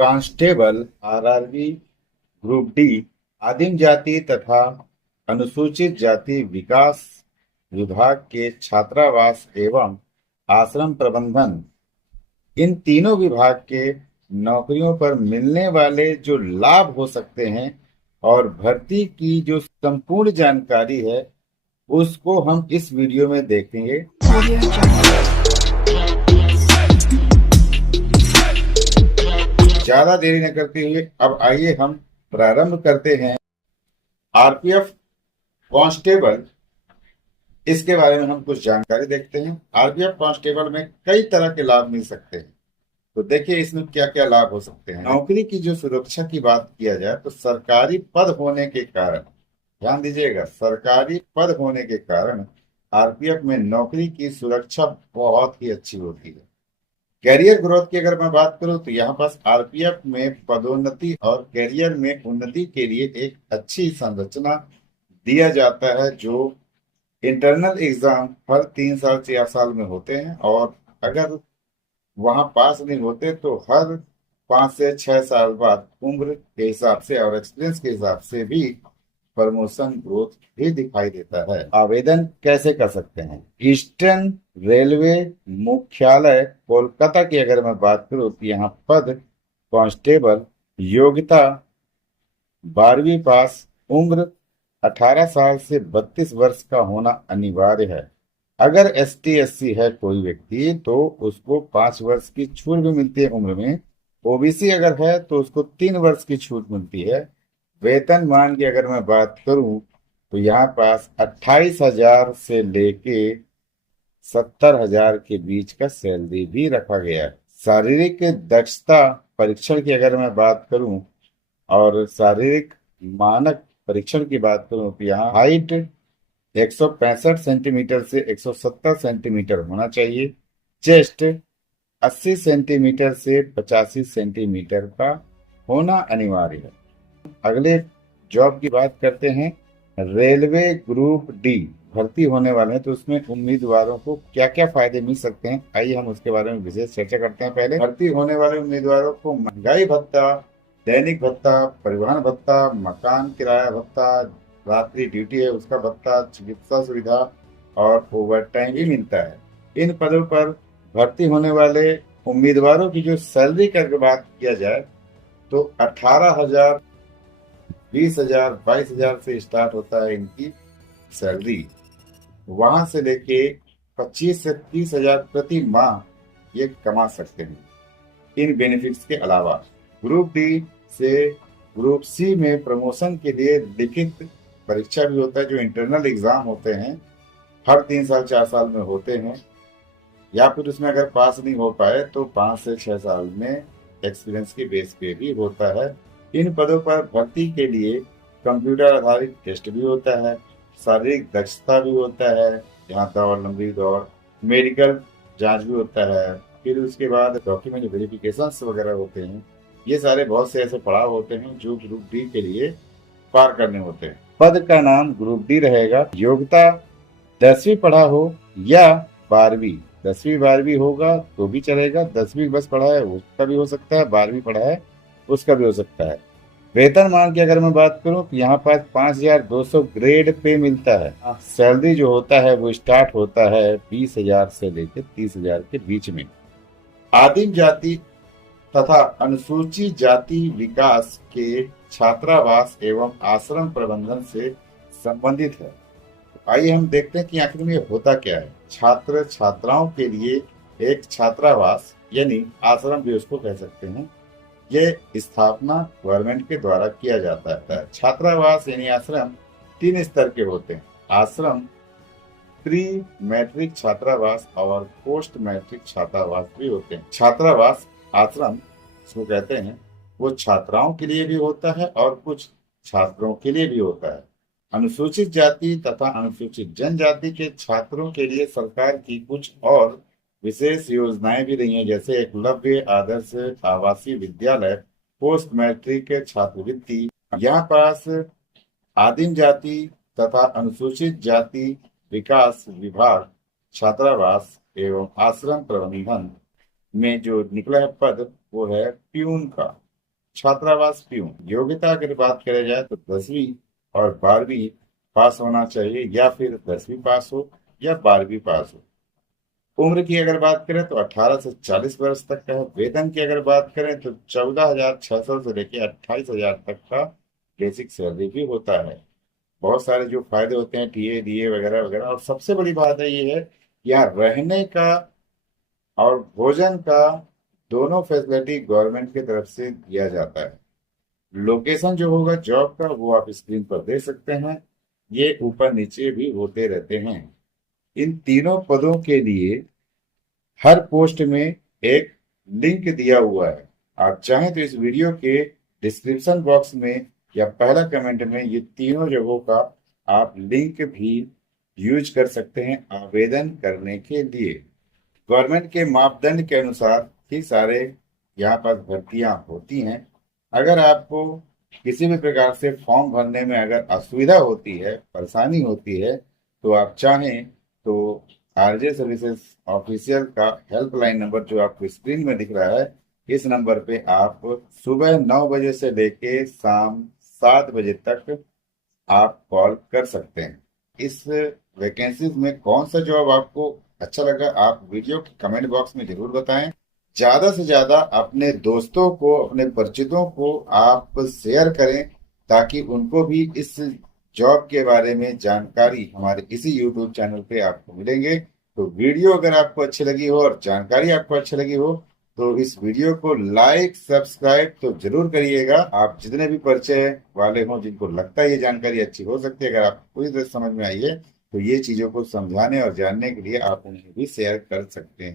Constable RRB group D आदिम जाति तथा अनुसूचित जाति विकास विभाग के छात्रावास एवं आश्रम प्रबंधन, इन तीनों विभाग के नौकरियों पर मिलने वाले जो लाभ हो सकते हैं और भर्ती की जो संपूर्ण जानकारी है उसको हम इस वीडियो में देखेंगे। ज्यादा देरी न करते हुए अब आइए हम प्रारंभ करते हैं। आरपीएफ कांस्टेबल, इसके बारे में हम कुछ जानकारी देखते हैं। आरपीएफ कांस्टेबल में कई तरह के लाभ मिल सकते हैं, तो देखिए इसमें क्या क्या लाभ हो सकते हैं। नौकरी की जो सुरक्षा की बात किया जाए तो सरकारी पद होने के कारण, ध्यान दीजिएगा, सरकारी पद होने के कारण आरपीएफ में नौकरी की सुरक्षा बहुत ही अच्छी होती है। कैरियर ग्रोथ की अगर मैं बात करूं तो यहाँ पास आरपीएफ में पदोन्नति और कैरियर में उन्नति के लिए एक अच्छी संरचना दिया जाता है, जो इंटरनल एग्जाम हर 3 साल 4 साल में होते हैं और अगर वहां पास नहीं होते तो हर 5 से 6 साल बाद उम्र के हिसाब से और एक्सपीरियंस के हिसाब से भी प्रमोशन ग्रोथ भी दिखाई देता है। आवेदन कैसे कर सकते हैं? ईस्टर्न रेलवे मुख्यालय कोलकाता की अगर मैं बात करूं तो यहाँ पद कांस्टेबल, योग्यता 12वीं पास, उम्र 18 साल से 32 वर्ष का होना अनिवार्य है। अगर ST SC है कोई व्यक्ति तो उसको 5 वर्ष की छूट भी मिलती है उम्र में। ओबीसी अगर है तो उसको 3 वर्ष की छूट मिलती है। वेतनमान की अगर मैं बात करूं तो यहाँ पास 28,000 से लेके 70,000 के बीच का सैलरी भी रखा गया है। शारीरिक दक्षता परीक्षण की अगर मैं बात करूं और शारीरिक मानक परीक्षण की बात करूं तो यहाँ हाइट 165 सेंटीमीटर से 170 सेंटीमीटर होना चाहिए। चेस्ट 80 सेंटीमीटर से 85 सेंटीमीटर का होना अनिवार्य है। अगले जॉब की बात करते हैं। रेलवे ग्रुप डी भर्ती होने वाले हैं तो उसमें उम्मीदवारों को क्या क्या फायदे मिल सकते हैं, आइए हम उसके बारे में विशेष चर्चा करते हैं। पहले भर्ती होने वाले उम्मीदवारों को महंगाई भत्ता, दैनिक भत्ता, परिवहन भत्ता, मकान किराया भत्ता, रात्रि ड्यूटी है उसका भत्ता, चिकित्सा सुविधा और ओवर टाइम भी मिलता है। इन पदों पर भर्ती होने वाले उम्मीदवारों की जो सैलरी की बात किया जाए तो 18,000, 20,000, 22,000 से स्टार्ट होता है इनकी सैलरी। वहां से लेके 25 से 30,000 प्रति माह ये कमा सकते हैं इन बेनिफिट्स के अलावा। ग्रुप डी से ग्रुप सी में प्रमोशन के लिए लिखित परीक्षा भी होता है, जो इंटरनल एग्जाम होते हैं हर 3 साल 4 साल में होते हैं, या फिर उसमें अगर पास नहीं हो पाए तो 5 से 6 साल में एक्सपीरियंस के बेस पे भी होता है। इन पदों पर भर्ती के लिए कंप्यूटर आधारित टेस्ट भी होता है, शारीरिक दक्षता भी होता है, यहाँ दौड़, लंबी दौड़, मेडिकल जांच भी होता है, फिर उसके बाद डॉक्यूमेंट वेरिफिकेशन वगैरह होते हैं। ये सारे बहुत से ऐसे पड़ाव होते हैं जो ग्रुप डी के लिए पार करने होते हैं। पद का नाम ग्रुप डी रहेगा। योग्यता 10वीं पढ़ा हो या 12वीं, 10वीं 12वीं होगा तो भी चलेगा, 10वीं बस पढ़ा है उसका भी हो सकता है, 12वीं पढ़ा है उसका भी हो सकता है। वेतनमान की अगर मैं बात करूं तो यहाँ पास 5,200 ग्रेड पे मिलता है। सैलरी जो होता है वो स्टार्ट होता है 20,000 से लेकर 30,000 के बीच में। आदिम जाति तथा अनुसूचित जाति विकास के छात्रावास एवं आश्रम प्रबंधन से संबंधित है। आइए हम देखते हैं कि आखिर में होता क्या है। छात्र छात्राओं के लिए एक छात्रावास यानी आश्रम भी उसको कह सकते हैं, ये स्थापना गवर्नमेंट के द्वारा किया जाता है। छात्रावास यानी आश्रम 3 स्तर के होते हैं। आश्रम प्री मैट्रिक छात्रावास और पोस्ट मैट्रिक छात्रावास भी होते हैं। छात्रावास आश्रम इसको कहते हैं, वो छात्राओं के लिए भी होता है और कुछ छात्रों के लिए भी होता है। अनुसूचित जाति तथा अनुसूचित जनजाति के छात्रों के लिए सरकार की कुछ और विशेष योजनाएं भी रही हैं, जैसे एकलव्य आदर्श आवासीय विद्यालय, पोस्ट मैट्रिक छात्रवृत्ति। यहाँ पास आदिम जाति तथा अनुसूचित जाति विकास विभाग छात्रावास एवं आश्रम प्रबंधन में जो निकला है पद वो है प्यून का। छात्रावास क्यों? योग्यता अगर बात करें जाए तो 10वीं और 12वीं पास होना चाहिए, या फिर 10वीं पास हो या 12वीं पास हो। उम्र की अगर बात करें तो 18 से 40 वर्ष तक का है। वेतन की अगर बात करें तो 14,600 से लेके 28,000 तक का बेसिक सैलरी भी होता है। बहुत सारे जो फायदे होते हैं, टीए डीए वगैरह वगैरह, और सबसे बड़ी बात है ये है कि यहाँ रहने का और भोजन का दोनों फैसिलिटी गवर्नमेंट की तरफ से दिया जाता है। लोकेशन जो होगा जॉब का वो आप स्क्रीन पर देख सकते हैं, ये ऊपर नीचे भी होते रहते हैं। इन तीनों पदों के लिए हर पोस्ट में एक लिंक दिया हुआ है। आप चाहें तो इस वीडियो के डिस्क्रिप्शन बॉक्स में या पहला कमेंट में ये तीनों जगहों का आप लिंक भी यूज कर सकते हैं आवेदन करने के लिए। गवर्नमेंट के मापदंड के अनुसार ही सारे यहाँ पर भर्तियां होती हैं। अगर आपको किसी भी प्रकार से फॉर्म भरने में अगर असुविधा होती है, परेशानी होती है, तो आप चाहें तो आरजे सर्विसेज ऑफिशियल का हेल्पलाइन नंबर जो आपको स्क्रीन में दिख रहा है, इस नंबर पे आप सुबह 9 बजे से लेके शाम 7 बजे तक आप कॉल कर सकते हैं। इस वैकेंसीज में कौन सा जॉब आपको अच्छा लगा, आप वीडियो के कमेंट बॉक्स में जरूर बताएं। ज्यादा से ज्यादा अपने दोस्तों को, अपने परिचितों को आप शेयर करें, ताकि उनको भी इस जॉब के बारे में जानकारी हमारे इसी यूट्यूब चैनल पे आपको मिलेंगे। तो वीडियो अगर आपको अच्छी लगी हो और जानकारी आपको अच्छी लगी हो तो इस वीडियो को लाइक सब्सक्राइब तो जरूर करिएगा। आप जितने भी परिचय वाले हों जिनको लगता है ये जानकारी अच्छी हो सकती है, अगर आपको पूरी तरह समझ में आई है तो ये चीजों को समझाने और जानने के लिए आप उन्हें भी शेयर कर सकते हैं।